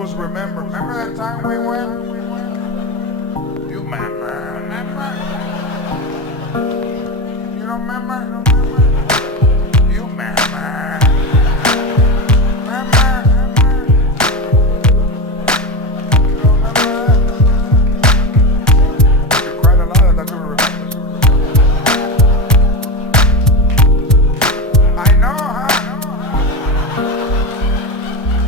was remember. Remember that time we went? You remember? You don't remember? You remember?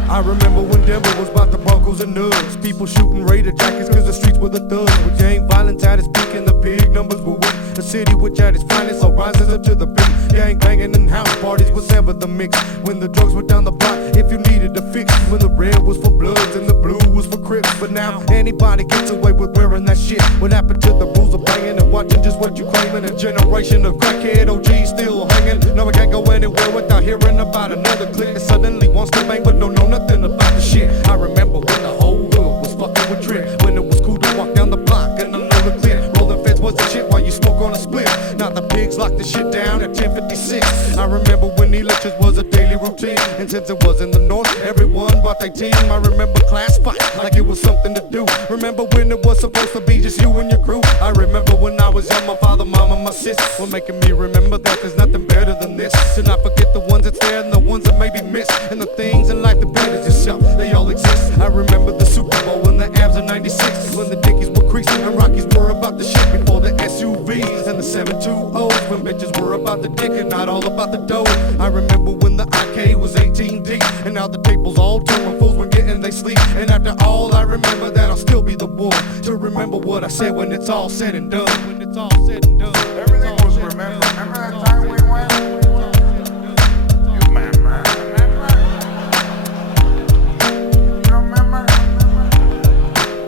I remember when Denver was about the Broncos and Nugs. People shooting Raider jackets cause the streets were the thugs. With gang violence at its peak and the big numbers were weak. A city which at its finest so rises up to the beat. Gang banging and house parties was ever the mix. When the drugs were down the block, if you needed a fix. When the red was for bloods and the blue was for crips. But now anybody gets away with wearing that shit. What happened to the rules of banging and watching just what you claiming? A generation of crackhead OGs still hanging. No, I can't go anywhere without hearing about another clique that suddenly wants to bang but don't know nothing about the shit. I remember when the whole hood was fucking with Trip. When it was cool to walk down the block and another clear. Rolling feds was the shit while you smoke on a split. Now the pigs locked the shit down at 1056. I remember when elections was a daily routine. And since it was in the north, everyone bought their team. I remember class fight like it was something to do. Remember when it was supposed to be just you and your crew. I remember when I was young, my father, mama, my sis were making me remember that there's nothing better than this. To not forget the ones that's there and the ones that maybe miss. And the things in life that better yourself, they all exist. I remember the Super Bowl and the Avs of 96. When the Dickies were creasing and Rockies were about the shit. Before the SUVs and the 720s. When bitches were about the dick and not all about the dough. I remember when the IK was 18 deep. And now the tables all turn when fools were getting they sleep. And after all, I remember that I'll still be the one to remember what I said when it's all said and done. When it's all said and done. Everything was remember. Remember that time we went? You remember? You don't remember?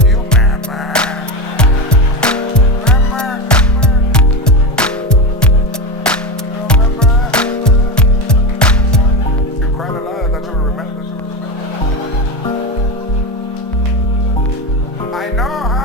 You remember? You don't remember? You cried a lot. That's what I remember. I know, huh?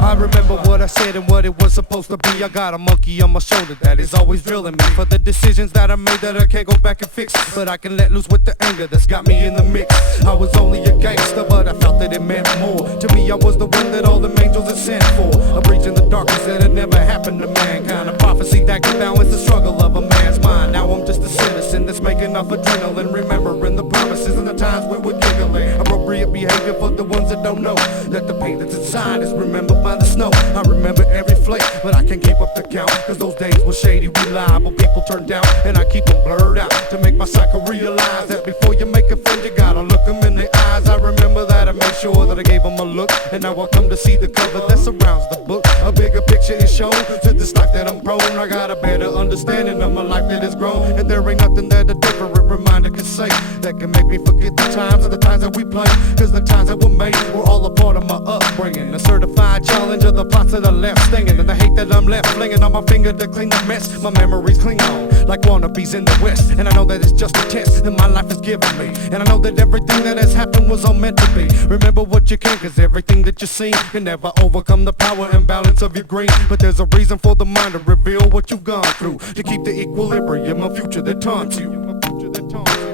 I remember what I said and what it was supposed to be. I got a monkey on my shoulder that is always drilling me for the decisions that I made that I can't go back and fix. But I can let loose with the anger that's got me in the mix. I was only a gangster, but I felt that it meant more. To me, I was the one that all the angels had sent for. A breach in the darkness that had never happened to mankind. A prophecy that could balance the struggle of a man's mind. Now I'm just a citizen that's making off adrenaline, remembering the promises and the times we were giggling. Appropriate behavior for the ones that don't know that the pain that's inside is remembered by the snow. I remember every flake, but I can't keep up the count. Cause those days were shady, reliable people turned down. And I keep them blurred out to make my psycho realize that before you make a friend, you gotta look them in the eyes. I remember that I made sure that I gave them a look. And now I come to see the cover that surrounds the book. A bigger picture is shown to this life that I'm prone. I got a better understanding of my life that has grown. And there ain't nothing that a different reminder can say that can make me forget the times and the times that we played. Cause the times that were made were all a part of my upbringing. A certified challenge of the plots that I left stinging. And the hate that I'm left flinging on my finger to clean the mess. My memories cling on like wannabes in the west. And I know that it's just a test that my life has given me. And I know that everything that has happened was all meant to be. Remember what you can, cause everything that you see can never overcome the power and balance of your green. But there's a reason for the mind to reveal what you've gone through, to keep the equilibrium of future that taunts you.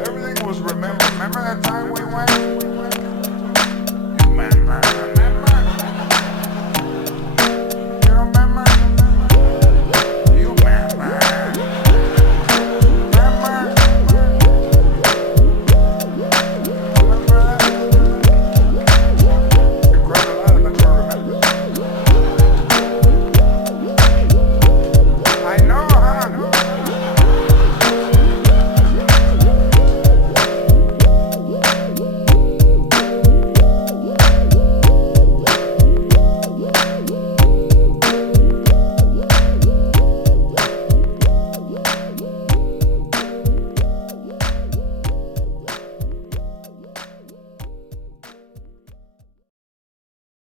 Everything was remember. Remember that time we went?